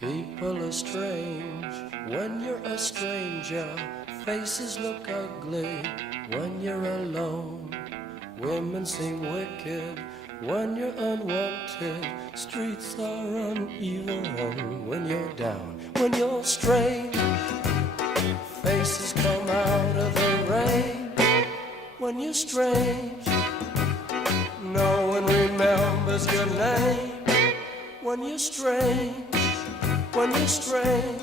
People are strange when you're a stranger. Faces look ugly when you're alone. Women seem wicked when you're unwanted. Streets are uneven when you're down. When you're strange, faces come out of the rain. When you're strange, no one remembers your name. When you're strange, when you're strange,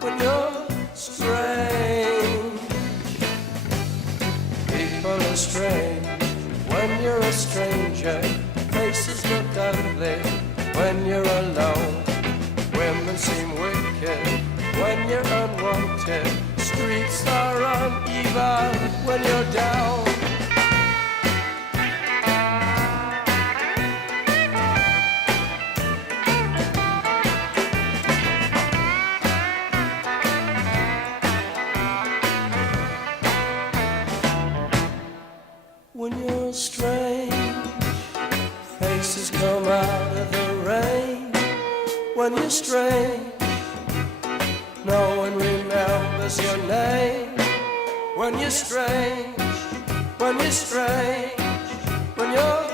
when you're strange. People are strange when you're a stranger. Faces look ugly when you're alone. Women seem wicked when you're unwanted. Streets are uneven when you're down. When you're strange, faces come out of the rain. When you're strange, no one remembers your name. When you're strange, when you're strange, when you're